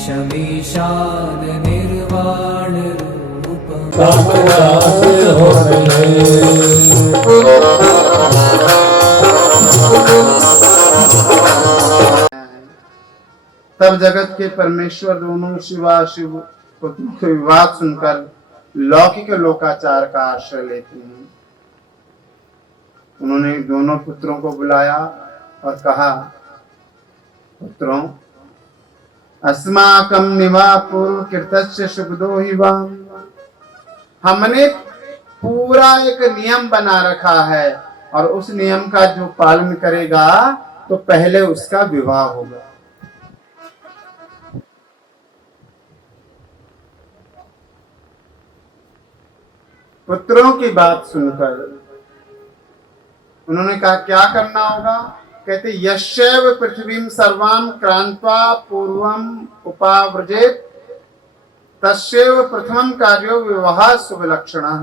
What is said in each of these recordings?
ईशमीशान निर्वाण रूपम् तब जगत के परमेश्वर दोनों शिवा शिव पुत्रों के विवाद सुनकर लौकिक लोकाचार का आश्रय लेते हैं। उन्होंने दोनों पुत्रों को बुलाया और कहा, पुत्रों, अस्माकं निवा पूर्व कृतस्य शुभदो ही वा। हमने पूरा एक नियम बना रखा है और उस नियम का जो पालन करेगा तो पहले उसका विवाह होगा। पुत्रों की बात सुनकर उन्होंने कहा, क्या करना होगा? कहते, यश्चैव पृथ्वीं सर्वां क्रांत्वा पूर्वम उपाव्रजेत तस्यैव प्रथमं कार्यो विवाह शुभ लक्षणः।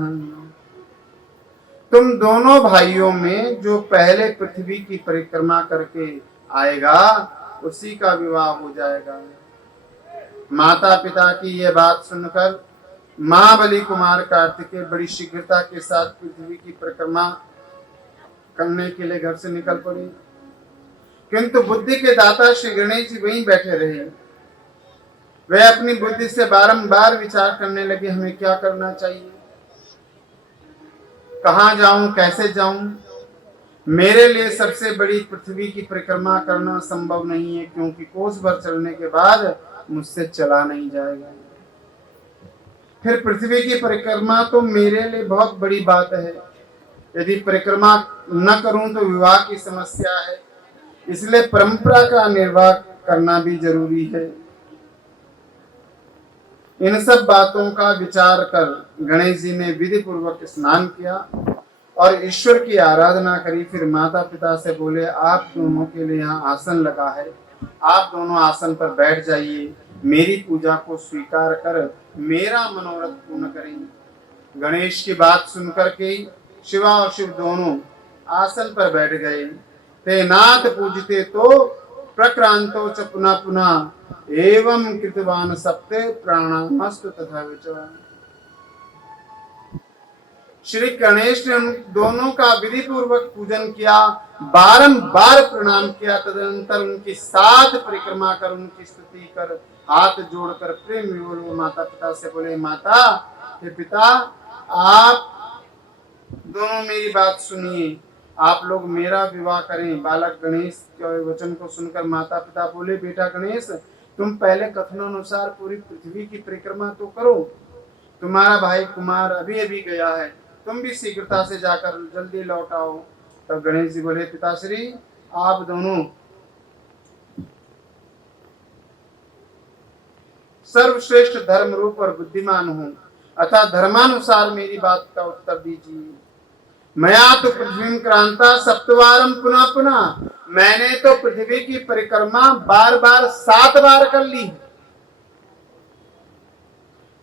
तुम दोनों भाइयों में जो पहले पृथ्वी की परिक्रमा करके आएगा उसी का विवाह हो जाएगा। माता पिता की यह बात सुनकर महाबली कुमार कार्तिकेय बड़ी शीघ्रता के साथ पृथ्वी की परिक्रमा करने के लिए घर से निकल पड़े, किंतु बुद्धि के दाता श्री गणेश जी वहीं बैठे रहे। वे अपनी बुद्धि से बारंबार विचार करने लगे, हमें क्या करना चाहिए, कहां जाऊं, कैसे जाऊं। मेरे लिए सबसे बड़ी पृथ्वी की परिक्रमा करना संभव नहीं है, क्योंकि कोस भर चलने के बाद मुझसे चला नहीं जाएगा। फिर पृथ्वी की परिक्रमा तो मेरे लिए बहुत बड़ी बात है, यदि परिक्रमा न करूं तो विवाह की समस्या है, इसलिए परंपरा का निर्वाह करना भी जरूरी है। इन सब बातों का विचार कर गणेश जी ने विधि पूर्वक स्नान किया और ईश्वर की आराधना करी। फिर माता पिता से बोले, आप दोनों के लिए यहाँ आसन लगा है, आप दोनों आसन पर बैठ जाइए, मेरी पूजा को स्वीकार कर मेरा मनोरथ पूर्ण करेंगे। गणेश की बात सुनकर के शिवा और शिव दोनों आसन पर बैठ गए। ते नाथ पूजते तो प्रक्रांतो च पुनः पुनः एवं कृतवान सप्ते प्राणामस्तु तथा विचरण। श्री गणेश ने उन दोनों का विधि पूर्वक पूजन किया, बारंबार प्रणाम किया। तदनंतर उनकी 7 परिक्रमा कर उनकी स्तुति कर हाथ जोड़कर प्रेम विवल वो माता पिता से बोले, माता हे पिता, आप दोनों मेरी बात सुनिए, आप लोग मेरा विवाह करें। बालक गणेश के वचन को सुनकर माता पिता बोले, बेटा गणेश, तुम पहले कथनानुसार पूरी पृथ्वी की परिक्रमा तो करो, तुम्हारा भाई कुमार अभी अभी गया है, तुम भी शीघ्रता से जाकर जल्दी लौट आओ। तब गणेश जी बोले, पिताश्री, आप दोनों सर्वश्रेष्ठ धर्म रूप और बुद्धिमान हो, अतः धर्मानुसार मेरी बात का उत्तर दीजिए। मया तो पृथ्वी क्रांता सप्तवारम पुनः पुनः, मैंने तो पृथ्वी की परिक्रमा बार बार 7 बार कर ली।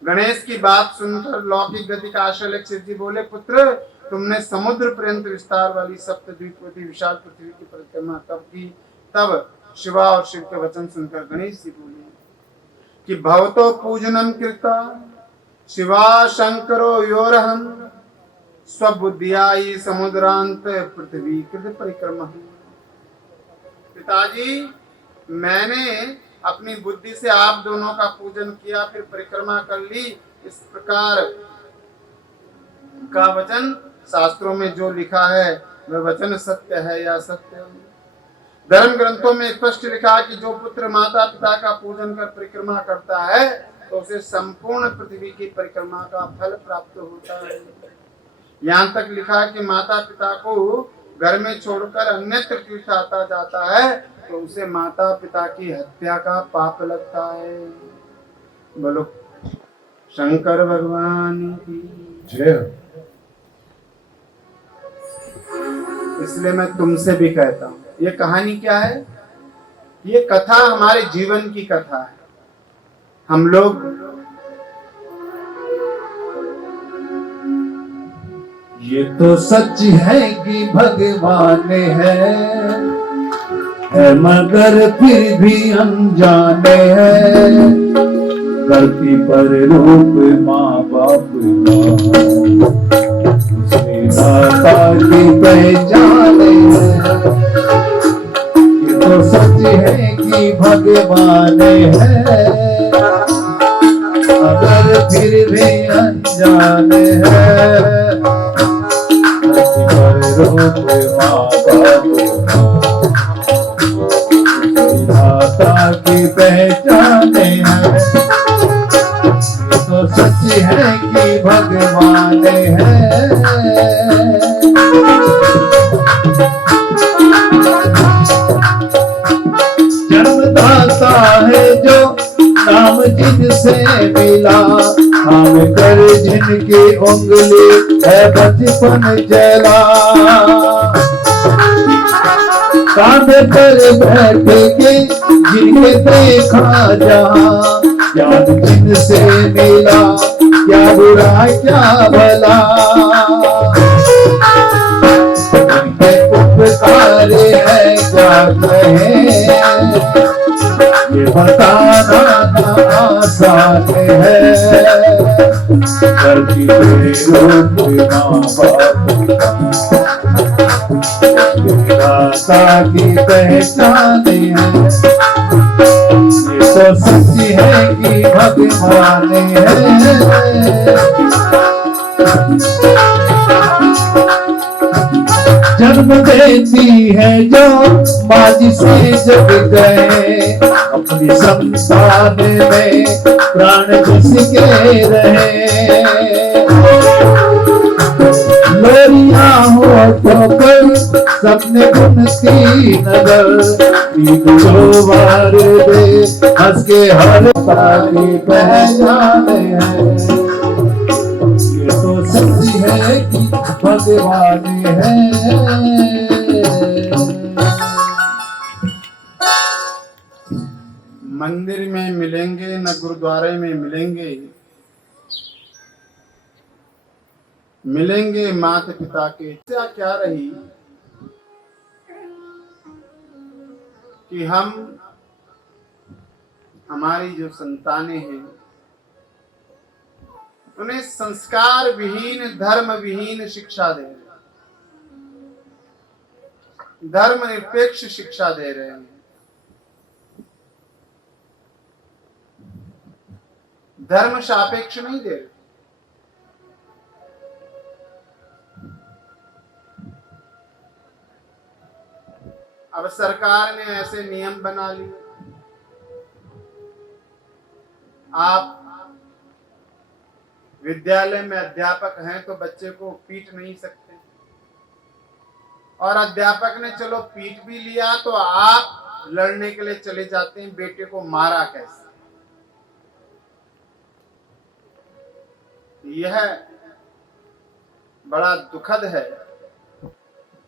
गणेश की बात सुनकर लौकिक गति का आश्रय लेकर शिव जी बोले, पुत्र, तुमने समुद्र पर्यंत विस्तार वाली सप्तद्वीपवती विशाल पृथ्वी की परिक्रमा कब की? तब शिवा और शिव के वचन सुनकर गणेश जी बोले कि भवतो पूजनम कृता शिवा शंकरो योरहम स्वबुद्धियाई समुद्रांत पृथ्वी कृत परिक्रमा। पिताजी, मैंने अपनी बुद्धि से आप दोनों का पूजन किया, फिर परिक्रमा कर ली। इस प्रकार का वचन शास्त्रों में जो लिखा है वह वचन सत्य है या सत्य? धर्म ग्रंथों में स्पष्ट लिखा है कि जो पुत्र माता पिता का पूजन कर परिक्रमा करता है तो उसे संपूर्ण पृथ्वी की परिक्रमा का फल प्राप्त होता है। यहाँ तक लिखा है कि माता पिता को घर में छोड़कर अन्यत्र तीर्थ आता जाता है तो उसे माता पिता की हत्या का पाप लगता है। बोलो शंकर भगवान की जय। इसलिए मैं तुमसे भी कहता हूँ, ये कहानी क्या है? ये कथा हमारे जीवन की कथा है। हम लोग ये तो सच है कि भगवान है, है मगर फिर भी अनजाने हैं, धरती पर रूप माँ बाप का उसने दाता की पहचान है। ये तो सच है कि भगवान है, मगर फिर भी अनजाने हैं, धरती पर रूप माँ बाप दाता की पहचान है। तो सच है कि भगवान है। जन्मदाता है जो नाम जिनसे मिला, हम कर जिनकी उंगली है बचपन जला। कांधे पर बैठ के जिनके देखा जहाँ, ज्ञान जिनसे मिला क्या बुरा क्या भला। उनके उपकार है क्या कहें, ये बताना ना आसान है, धरती पे रूप माँ बाप दाता की पहचान है। ये तो सच है कि भगवान है। जन्म देती है जो माँ जिसे जग गए, अपनी संतान में प्राण जिसके रहे। लोरिया होठों पर सबने बुनती नजर, जो वार दे हंस के हर तारी पहचान है। ये तो सच है कि भगवान है। मंदिर में मिलेंगे न गुरुद्वारे में मिलेंगे, मिलेंगे माता पिता के। क्या रही कि हम हमारी जो संतानें हैं उन्हें संस्कार विहीन धर्म विहीन शिक्षा दे रहे हैं, धर्म निरपेक्ष शिक्षा दे रहे हैं, धर्म सापेक्ष नहीं दे रहे। अब सरकार ने ऐसे नियम बना लिए, आप विद्यालय में अध्यापक हैं तो बच्चे को पीट नहीं सकते, और अध्यापक ने चलो पीट भी लिया तो आप लड़ने के लिए चले जाते हैं, बेटे को मारा कैसे। यह बड़ा दुखद है,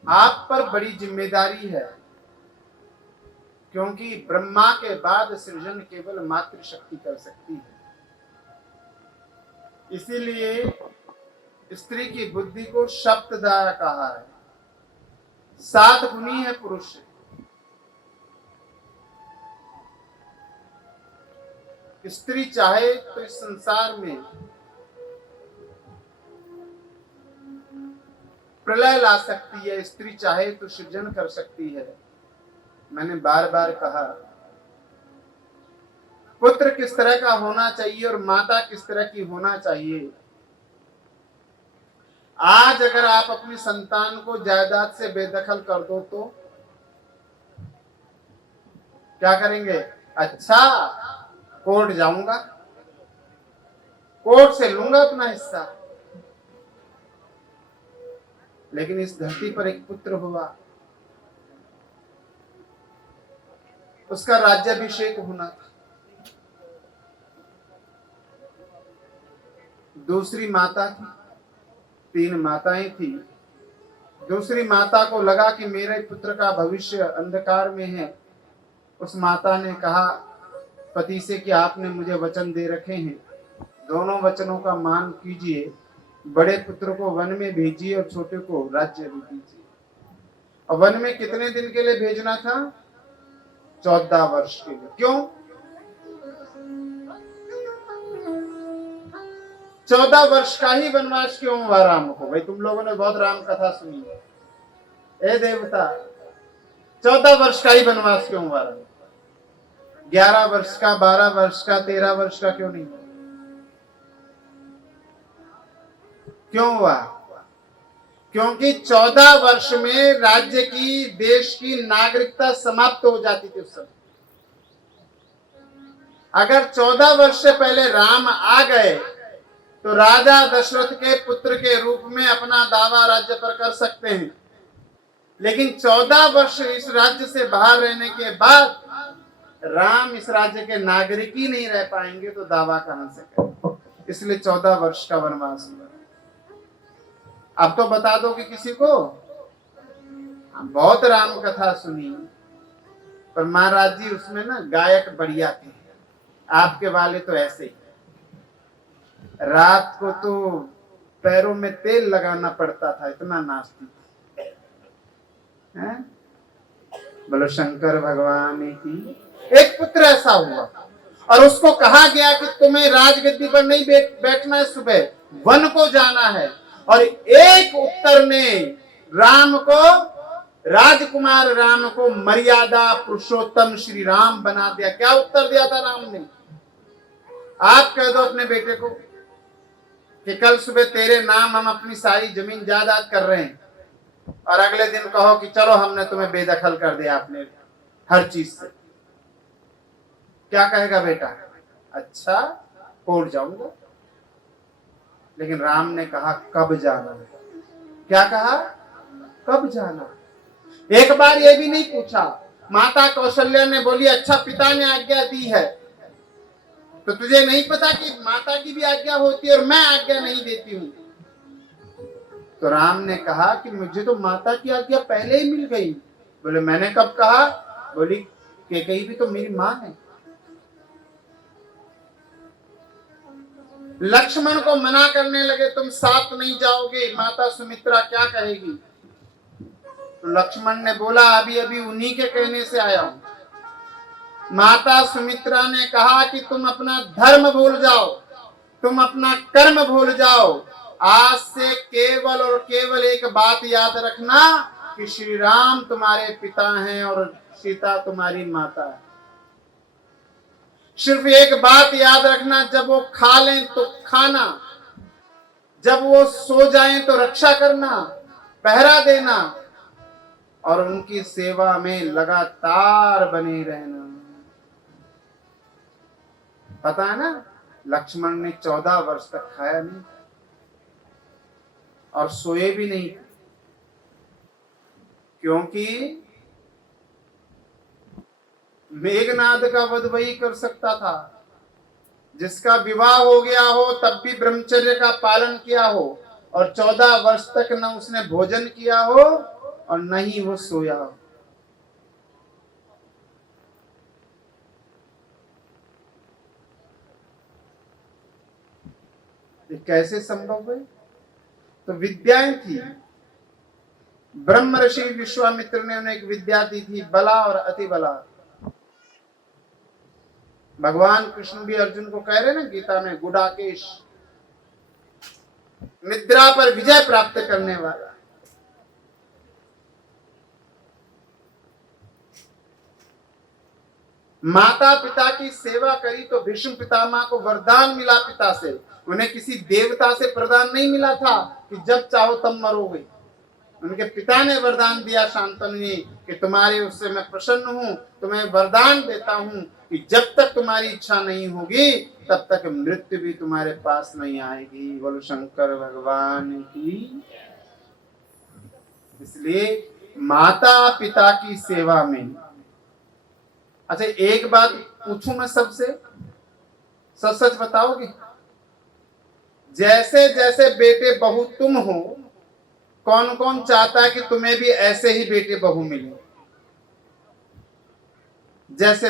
आप पर बड़ी जिम्मेदारी है, क्योंकि ब्रह्मा के बाद सृजन केवल मातृशक्ति कर सकती है। इसीलिए स्त्री की बुद्धि को सप्तदा कहा है, 7 गुणी है पुरुष। स्त्री चाहे तो इस संसार में प्रलय ला सकती है, स्त्री चाहे तो सृजन कर सकती है। मैंने बार बार कहा, पुत्र किस तरह का होना चाहिए और माता किस तरह की होना चाहिए। आज अगर आप अपनी संतान को जायदाद से बेदखल कर दो तो क्या करेंगे? अच्छा, कोर्ट जाऊंगा, कोर्ट से लूंगा अपना हिस्सा। लेकिन इस धरती पर एक पुत्र हुआ, उसका राज्याभिषेक होना था। दूसरी माता थी, 3 माताएं थी। दूसरी माता को लगा कि मेरे पुत्र का भविष्य अंधकार में है। उस माता ने कहा पति से कि आपने मुझे वचन दे रखे हैं, दोनों वचनों का मान कीजिए, बड़े पुत्र को वन में भेजिए और छोटे को राज्य भी दीजिए। और वन में कितने दिन के लिए भेजना था? 14 वर्ष के लिए। क्यों 14 वर्ष का ही वनवास क्यों हुआ राम को? भाई तुम लोगों ने बहुत राम कथा सुनी है। ए देवता, 14 वर्ष का ही वनवास क्यों हुआ राम? 11 वर्ष का, 12 वर्ष का, 13 वर्ष का क्यों नहीं? क्यों हुआ? क्योंकि 14 वर्ष में राज्य की, देश की नागरिकता समाप्त हो जाती थी उस समय। अगर 14 वर्ष से पहले राम आ गए तो राजा दशरथ के पुत्र के रूप में अपना दावा राज्य पर कर सकते हैं, लेकिन 14 वर्ष इस राज्य से बाहर रहने के बाद राम इस राज्य के नागरिक ही नहीं रह पाएंगे तो दावा कहां से करें? इसलिए 14 वर्ष का वनवास हुआ। अब तो बता दो कि किसी को बहुत राम कथा सुनी, पर महाराज जी उसमें ना गायक बढ़िया थे, आपके वाले तो ऐसे ही। रात को तो पैरों में तेल लगाना पड़ता था, इतना नाचती थी। बोलो शंकर भगवान की। एक पुत्र ऐसा हुआ और उसको कहा गया कि तुम्हें राजगद्दी पर नहीं बैठना है, सुबह वन को जाना है। और एक उत्तर ने राम को, राजकुमार राम को मर्यादा पुरुषोत्तम श्री राम बना दिया। क्या उत्तर दिया था राम ने? आप कह दो अपने बेटे को कि कल सुबह तेरे नाम हम अपनी सारी जमीन जायदाद कर रहे हैं, और अगले दिन कहो कि चलो हमने तुम्हें बेदखल कर दिया अपने हर चीज से। क्या कहेगा बेटा? अच्छा कोर्ट जाऊंगा। लेकिन राम ने कहा कब जाना? क्या कहा? कब जाना? एक बार ये भी नहीं पूछा। माता कौशल्या ने बोली अच्छा पिता ने आज्ञा दी है तो तुझे नहीं पता कि माता की भी आज्ञा होती है और मैं आज्ञा नहीं देती हूं? तो राम ने कहा कि मुझे तो माता की आज्ञा पहले ही मिल गई। बोले मैंने कब कहा? बोली कैकेयी भी तो मेरी मां है। लक्ष्मण को मना करने लगे, तुम साथ नहीं जाओगे, माता सुमित्रा क्या कहेगी? तो लक्ष्मण ने बोला अभी अभी उन्हीं के कहने से आया हूं। माता सुमित्रा ने कहा कि तुम अपना धर्म भूल जाओ, तुम अपना कर्म भूल जाओ। आज से केवल और केवल एक बात याद रखना कि श्री राम तुम्हारे पिता हैं और सीता तुम्हारी माता है। सिर्फ एक बात याद रखना, जब वो खा लें तो खाना, जब वो सो जाएं तो रक्षा करना, पहरा देना और उनकी सेवा में लगातार बने रहना। पता है ना, लक्ष्मण ने 14 वर्ष तक खाया नहीं और सोए भी नहीं, क्योंकि मेघनाद का वध वही कर सकता था जिसका विवाह हो गया हो तब भी ब्रह्मचर्य का पालन किया हो और 14 वर्ष तक न उसने भोजन किया हो और न ही वो सोया हो। ये कैसे संभव है? तो विद्याएं थी। ब्रह्म ऋषि विश्वामित्र ने उन्हें एक विद्या दी थी, बला और अति बला। भगवान कृष्ण भी अर्जुन को कह रहे ना गीता में, गुडाकेश, निद्रा पर विजय प्राप्त करने वाला। माता पिता की सेवा करी तो भीष्म पितामह को वरदान मिला पिता से, उन्हें किसी देवता से प्रदान नहीं मिला था कि जब चाहो तब मरोगे। उनके पिता ने वरदान दिया शांतनु ने कि तुम्हारे उससे मैं प्रसन्न हूं, तुम्हें वरदान देता हूं कि जब तक तुम्हारी इच्छा नहीं होगी तब तक मृत्यु भी तुम्हारे पास नहीं आएगी। बोलो शंकर भगवान की। इसलिए माता पिता की सेवा में। अच्छा एक बात पूछूं मैं सबसे, सच सच बताओगे? जैसे जैसे बेटे बहू तुम हो, कौन कौन चाहता है कि तुम्हें भी ऐसे ही बेटे बहू मिले? जैसे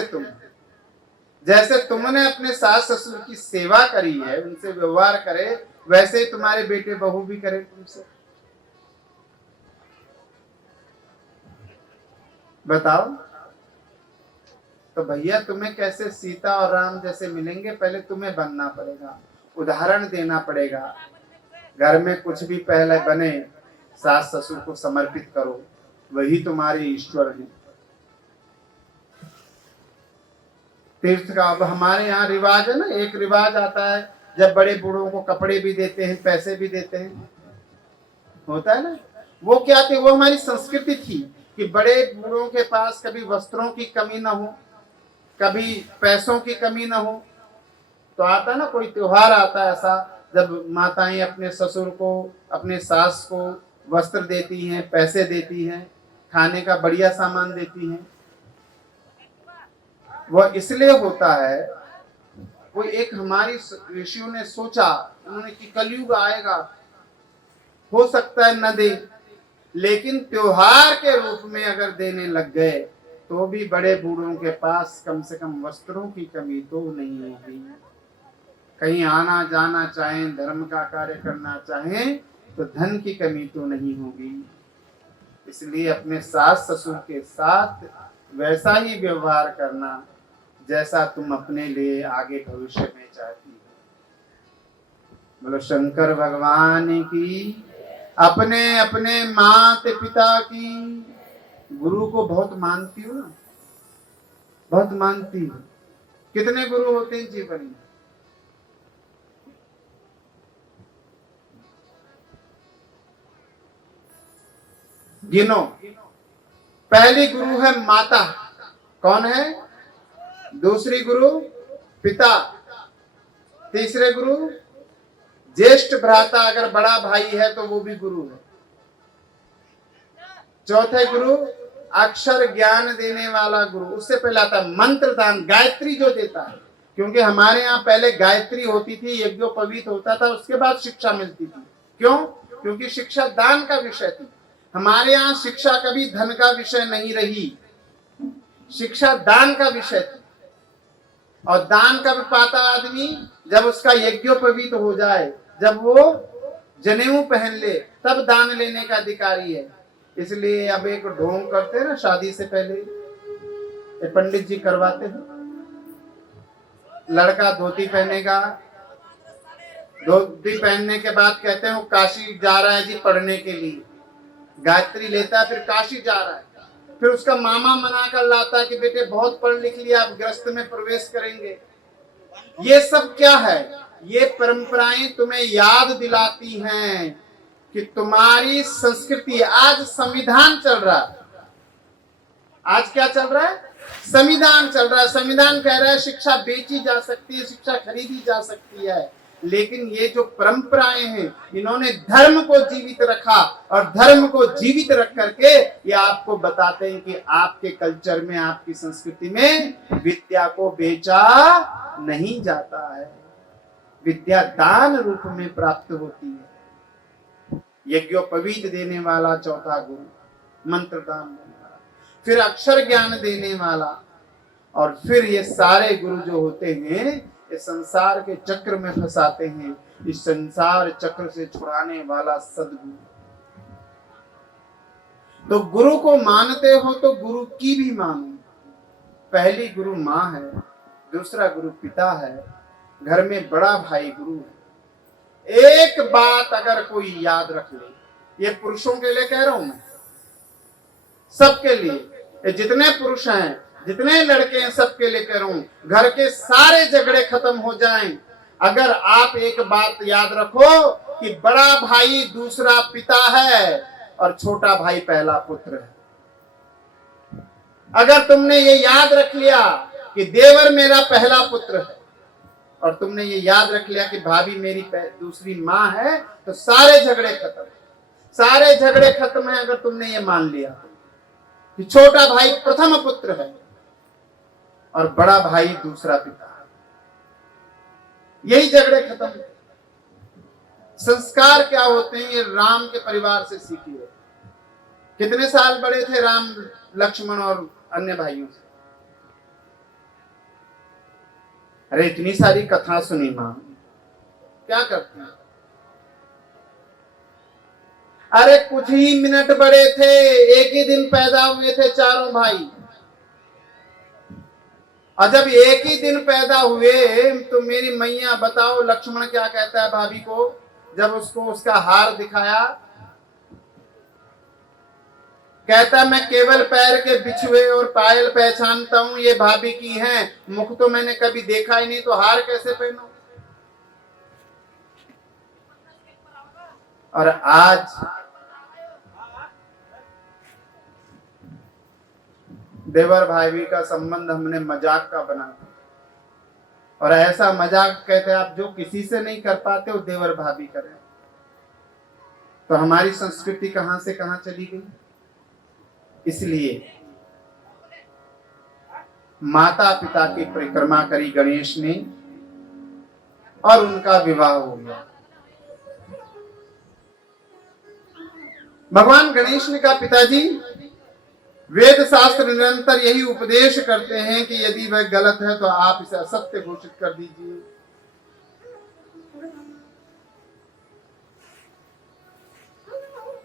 तुमने अपने सास ससुर की सेवा करी है, उनसे व्यवहार करे, वैसे ही तुम्हारे बेटे बहू भी करें तुमसे। बताओ। तो भैया तुम्हें कैसे सीता और राम जैसे मिलेंगे, पहले तुम्हें बनना पड़ेगा, उदाहरण देना पड़ेगा। घर में कुछ भी पहले बने, सास ससुर को समर्पित करो, वही तुम्हारे ईश्वर हैं। तीर्थ का अब हमारे यहाँ रिवाज है ना, एक रिवाज आता है जब बड़े बूढ़ों को कपड़े भी देते हैं, पैसे भी देते हैं, होता है ना। वो क्या थी, वो हमारी संस्कृति थी कि बड़े बूढ़ों के पास कभी वस्त्रों की कमी ना हो, कभी पैसों की कमी ना हो। तो आता ना कोई त्योहार आता है ऐसा, जब माताएं अपने ससुर को, अपने सास को वस्त्र देती हैं, पैसे देती हैं, खाने का बढ़िया सामान देती हैं। वह इसलिए होता है, कोई एक हमारी ऋषियों ने सोचा, उन्होंने कि कलयुग आएगा, हो सकता है न दे, लेकिन त्योहार के रूप में अगर देने लग गए तो भी बड़े बूढ़ों के पास कम से कम वस्त्रों की कमी तो नहीं होगी। कहीं आना जाना चाहें, धर्म का कार्य करना चाहें, तो धन की कमी तो नहीं होगी। इसलिए अपने सास ससुर के साथ वैसा ही व्यवहार करना जैसा तुम अपने लिए आगे भविष्य में चाहती हो। बोलो शंकर भगवान की। अपने अपने माता पिता की, गुरु को बहुत मानती हो ना, बहुत मानती हो। कितने गुरु होते हैं जीवन में? गिनो। पहली गुरु है माता, कौन है? दूसरी गुरु पिता, तीसरे गुरु ज्येष्ठ भ्राता, अगर बड़ा भाई है तो वो भी गुरु है। चौथे गुरु अक्षर ज्ञान देने वाला गुरु, उससे पहले आता मंत्र दान, गायत्री जो देता है। क्योंकि हमारे यहाँ पहले गायत्री होती थी, यज्ञोपवीत होता था, उसके बाद शिक्षा मिलती थी। क्यों? क्योंकि शिक्षा दान का विषय थी। हमारे यहाँ शिक्षा कभी धन का विषय नहीं रही, शिक्षा दान का विषय थी। और दान कब पाता आदमी? जब उसका यज्ञोपवीत हो जाए, जब वो जनेऊ पहन ले, तब दान लेने का अधिकारी है। इसलिए अब एक ढोंग करते हैं ना शादी से पहले, ये पंडित जी करवाते हैं। लड़का धोती पहनेगा, धोती पहनने के बाद कहते हैं वो काशी जा रहा है जी पढ़ने के लिए, गायत्री लेता है, फिर काशी जा रहा है। फिर उसका मामा मना कर लाता है कि बेटे बहुत पढ़ लिख लिया, आप गृहस्थ में प्रवेश करेंगे। ये सब क्या है? ये परंपराएं तुम्हें याद दिलाती हैं कि तुम्हारी संस्कृति। आज संविधान चल रहा है, आज क्या चल रहा है? संविधान चल रहा है। संविधान कह रहा है शिक्षा बेची जा सकती है, शिक्षा खरीदी जा सकती है, लेकिन ये जो परंपराएं हैं, इन्होंने धर्म को जीवित रखा, और धर्म को जीवित रख करके ये आपको बताते हैं कि आपके कल्चर में, आपकी संस्कृति में विद्या को बेचा नहीं जाता है, विद्या दान रूप में प्राप्त होती है। यज्ञोपवीत देने वाला चौथा गुरु, मंत्र दान देने वाला, फिर अक्षर ज्ञान देने वाला, और फिर ये सारे गुरु जो होते हैं इस संसार के चक्र में फंसाते हैं, इस संसार चक्र से छुड़ाने वाला सदगुरु। तो गुरु को मानते हो तो गुरु की भी मानो। पहली गुरु माँ है, दूसरा गुरु पिता है, घर में बड़ा भाई गुरु है। एक बात अगर कोई याद रख ले, ये पुरुषों के लिए कह रहा हूं मैं, सबके लिए, ये जितने पुरुष हैं, जितने लड़के हैं, सबके लिए कह रहा हूं, घर के सारे झगड़े खत्म हो जाएं अगर आप एक बात याद रखो कि बड़ा भाई दूसरा पिता है और छोटा भाई पहला पुत्र है। अगर तुमने ये याद रख लिया कि देवर मेरा पहला पुत्र है, और तुमने ये याद रख लिया कि भाभी मेरी दूसरी माँ है, तो सारे झगड़े खत्म। सारे झगड़े खत्म है अगर तुमने ये मान लिया कि छोटा भाई प्रथम पुत्र है और बड़ा भाई दूसरा पिता है, यही झगड़े खत्म। संस्कार क्या होते हैं, ये राम के परिवार से सीखी है। कितने साल बड़े थे राम, लक्ष्मण और अन्य भाइयों से? अरे इतनी सारी कथा सुनी मां, क्या करती है? अरे कुछ ही मिनट बड़े थे, एक ही दिन पैदा हुए थे चारों भाई। और जब एक ही दिन पैदा हुए तो मेरी मैया बताओ लक्ष्मण क्या कहता है भाभी को, जब उसको उसका हार दिखाया, कहता मैं केवल पैर के बिछुए और पायल पहचानता हूं, ये भाभी की हैं, मुख तो मैंने कभी देखा ही नहीं, तो हार कैसे पहनूं। और आज देवर भाभी का संबंध हमने मजाक का बना, और ऐसा मजाक कहते हैं आप जो किसी से नहीं कर पाते वो देवर भाभी करें। तो हमारी संस्कृति कहां से कहां चली गई। इसलिए माता पिता की परिक्रमा करी गणेश ने और उनका विवाह हो गया। भगवान गणेश ने कहा पिताजी, वेद शास्त्र निरंतर यही उपदेश करते हैं कि यदि वह गलत है तो आप इसे असत्य घोषित कर दीजिए।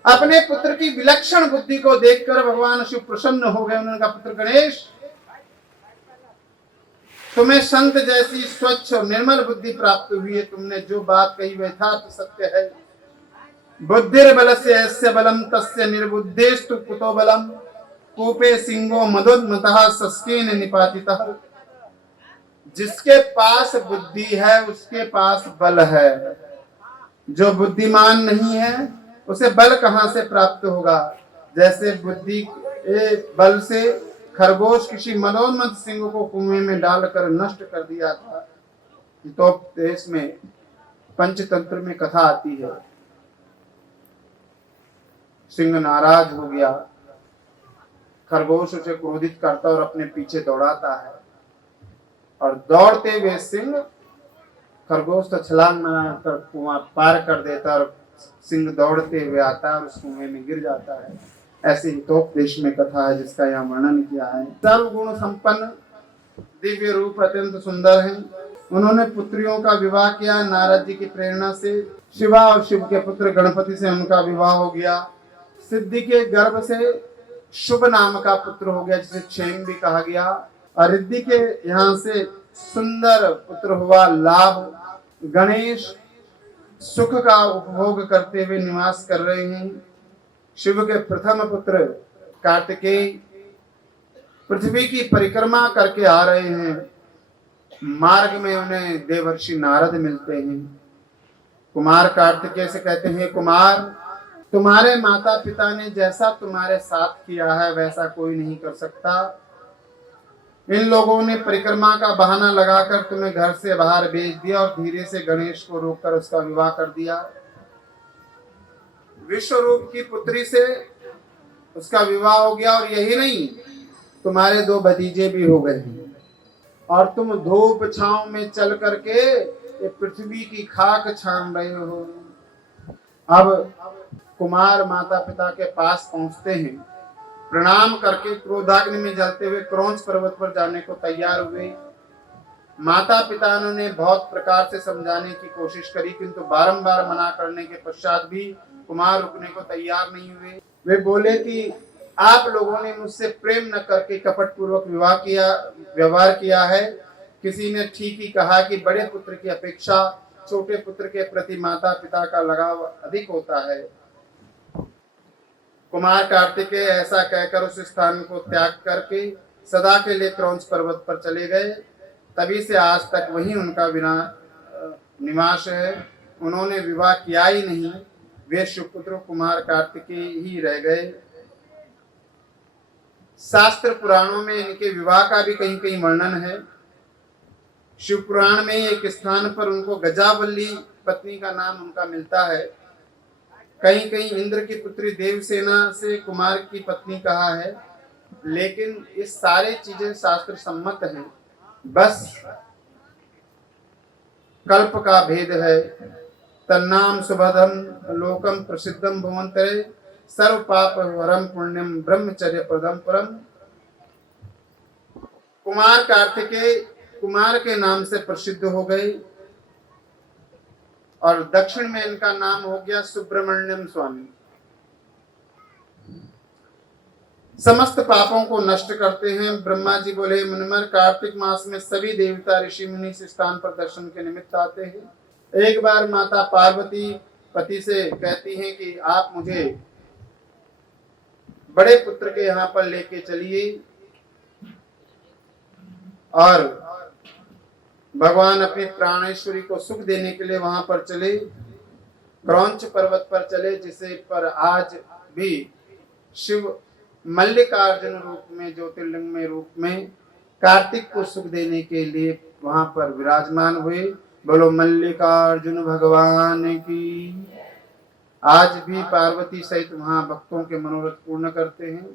अपने पुत्र की विलक्षण बुद्धि को देखकर भगवान शिव प्रसन्न हो गए। उन्होंने कहा पुत्र गणेश, तुम्हें संत जैसी स्वच्छ और निर्मल बुद्धि प्राप्त हुई है। तुमने जो बात कही वह यथार्थ सत्य है। बुद्धिर्बलस्य यस्य बलम तस्य निर्बुद्धेस्तु कुतो बलम, कूपे सिंहो मदोन्मतः सस्केन निपातितः। जिसके पास बुद्धि है उसके पास बल है, जो बुद्धिमान नहीं है उसे बल कहां से प्राप्त होगा। जैसे बुद्धि बल से खरगोश किसी मनोन्मत्त सिंह को कुएं में डालकर नष्ट कर दिया था। तो देश में पंचतंत्र में कथा आती है, सिंह नाराज हो गया, खरगोश उसे क्रोधित करता और अपने पीछे दौड़ाता है, और दौड़ते हुए सिंह खरगोश तो छलांग मारकर कुआं पार कर देता और सिंह दौड़ते हुए आता है और उस कुएं में गिर जाता है। ऐसे ही हितोपदेश में कथा है जिसका यहाँ वर्णन किया है। सर्वगुण संपन्न, दिव्य रूप अत्यंत सुंदर है। उन्होंने पुत्रियों का विवाह किया। नारद जी की प्रेरणा से शिवा और शिव के पुत्र गणपति से उनका विवाह हो गया। सिद्धि के गर्भ से शुभ नाम का पुत्र हो गया जिसे क्षेम भी कहा गया। और रिद्धि के यहाँ से सुंदर पुत्र हुआ लाभ। गणेश सुख का उपभोग करते हुए निवास कर रहे हैं। शिव के प्रथम पुत्र कार्तिकेय पृथ्वी की परिक्रमा करके आ रहे हैं। मार्ग में उन्हें देवर्षि नारद मिलते हैं। कुमार कार्तिकेय से कहते हैं, कुमार तुम्हारे माता पिता ने जैसा तुम्हारे साथ किया है वैसा कोई नहीं कर सकता। इन लोगों ने परिक्रमा का बहाना लगाकर तुम्हें घर से बाहर भेज दिया और धीरे से गणेश को रोककर उसका विवाह कर दिया। विश्वरूप की पुत्री से उसका विवाह हो गया, और यही नहीं तुम्हारे 2 भतीजे भी हो गए हैं। और तुम धूप छांव में चल करके ये पृथ्वी की खाक छान रहे हो। अब कुमार माता पिता के पास पहुंचते हैं। प्रणाम करके क्रोधाग्नि में जलते हुए क्रौंच पर्वत पर जाने को तैयार हुए। माता पिता ने बहुत प्रकार से समझाने की कोशिश करी, किंतु बारंबार मना करने के पश्चात भी कुमार रुकने को तैयार नहीं हुए। वे बोले कि आप लोगों ने मुझसे प्रेम न करके कपट पूर्वक व्यवहार किया है। किसी ने ठीक ही कहा कि बड़े पुत्र की अपेक्षा छोटे पुत्र के प्रति माता पिता का लगाव अधिक होता है। कुमार कार्तिकेय ऐसा कहकर उस स्थान को त्याग करके सदा के लिए क्रौंच पर्वत पर चले गए। तभी से आज तक वही उनका निवास है। उन्होंने विवाह किया ही नहीं, वे शिवपुत्र कुमार कार्तिकेय ही रह गए। शास्त्र पुराणों में इनके विवाह का भी कहीं कहीं वर्णन है। शिव पुराण में एक स्थान पर उनको गजावल्ली पत्नी का नाम उनका मिलता है। कहीं कहीं इंद्र की पुत्री देवसेना से कुमार की पत्नी कहा है, लेकिन ये सारे चीजें शास्त्र सम्मत हैं। बस कल्प का भेद है। तन्नाम सुभदम लोकम प्रसिद्धम भुवंतरे सर्व पाप हरम पुण्यम ब्रह्मचर्य प्रदम परम। कुमार कार्तिकेय कुमार के नाम से प्रसिद्ध हो गए, और दक्षिण में इनका नाम हो गया सुब्रमण्यम स्वामी। समस्त पापों को नष्ट करते हैं। ब्रह्मा जी बोले, मुनिवर, कार्तिक मास में सभी देवता ऋषि मुनि इस स्थान पर दर्शन के निमित्त आते हैं। एक बार माता पार्वती पति से कहती हैं कि आप मुझे बड़े पुत्र के यहाँ पर लेके चलिए और भगवान अपनी प्राणेश्वरी को सुख देने के लिए वहां पर चले, क्रौंच पर्वत पर चले, जिसे पर आज भी शिव मल्लिकार्जुन रूप में, ज्योतिर्लिंग में रूप में कार्तिक को सुख देने के लिए वहां पर विराजमान हुए। बोलो मल्लिकार्जुन भगवान की। आज भी पार्वती सहित वहां भक्तों के मनोरथ पूर्ण करते हैं।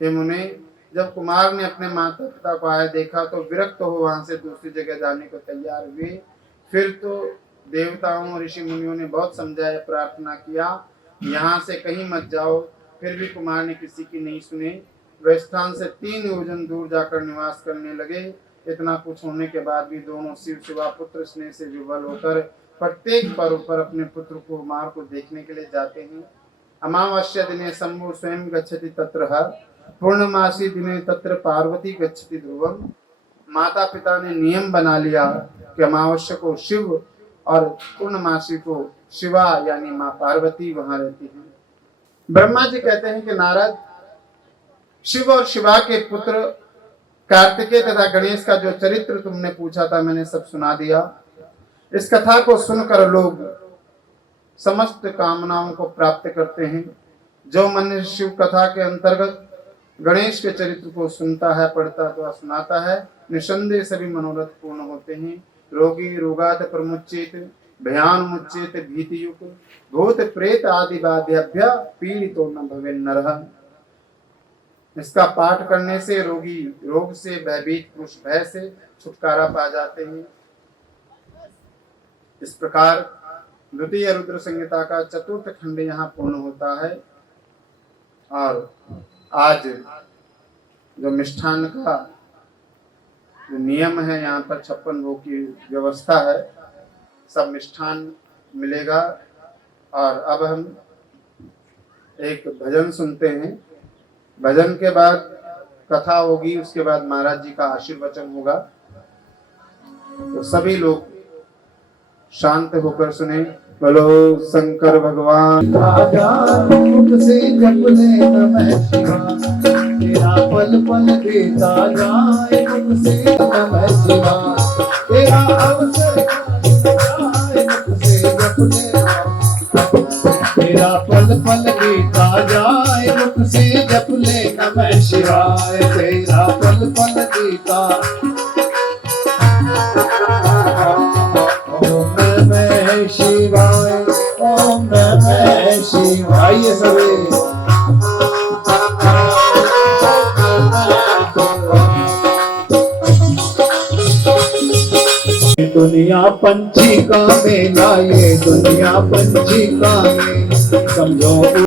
हे मुने, जब कुमार ने अपने माता पिता को आया देखा तो विरक्त हो वहां से दूसरी जगह जाने को तैयार हुए। फिर तो देवताओं ऋषि मुनियों ने बहुत समझाया, प्रार्थना किया, यहाँ से कहीं मत जाओ। फिर भी कुमार ने किसी की नहीं सुने। वह स्थान से 3 योजन दूर जाकर निवास करने लगे। इतना कुछ होने के बाद भी दोनों शिव शिवा पुत्र स्नेह से विवल होकर प्रत्येक पर्व पर अपने पुत्र कुमार को देखने के लिए जाते हैं। अमावस्या दिने शंभु स्वयं गच्छति तत्र, पूर्णमासी दिने तत्र पार्वती गच्छति ध्रुवम। माता पिता ने नियम बना लिया कि अमावस्या को शिव और पूर्णमासी को शिवा यानी माँ पार्वती वहां रहती हैं। ब्रह्मा जी कहते हैं कि नारद, शिव और शिवा के पुत्र कार्तिकेय तथा गणेश का जो चरित्र तुमने पूछा था मैंने सब सुना दिया। इस कथा को सुनकर लोग समस्त कामनाओं को प्राप्त करते हैं। जो मनुष्य शिव कथा के अंतर्गत गणेश के चरित्र को सुनता है, पढ़ता अथवा सुनाता है, निसंदेह सभी मनोरथ पूर्ण होते हैं। रोगी रोगात प्रमुच्येत, भयान मुच्येत भीतियुक्त, भूत प्रेत आदि बाध्यभ्य पीड़ितो न भवेन नरः। इसका पाठ करने से रोगी रोग से, भयभीत पुरुष भय से छुटकारा पा जाते हैं। इस प्रकार द्वितीय रुद्र संहिता का 4th खंड यहाँ पूर्ण होता है। और आज जो मिष्ठान का जो नियम है, यहाँ पर 56 भोग की व्यवस्था है, सब मिष्ठान मिलेगा। और अब हम एक भजन सुनते हैं। भजन के बाद कथा होगी, उसके बाद महाराज जी का आशीर्वचन होगा। तो सभी लोग शांत होकर सुने। बोलो शंकर भगवान। राजा रूप से जप ले नमः शिवाय, तेरा पल पल देता जाए मुख से नमः शिवाय, तेरा अवसर जाए मुख से जप ले, तेरा पल पल देता जाए मुख से जप ले नमः शिवाय, तेरा पल पल देता। ओम नमः शिवाय, ओम नमः शिवाय। ये सभी दुनिया पंछी का मेला, ये दुनिया पंछी का मेला, समझो।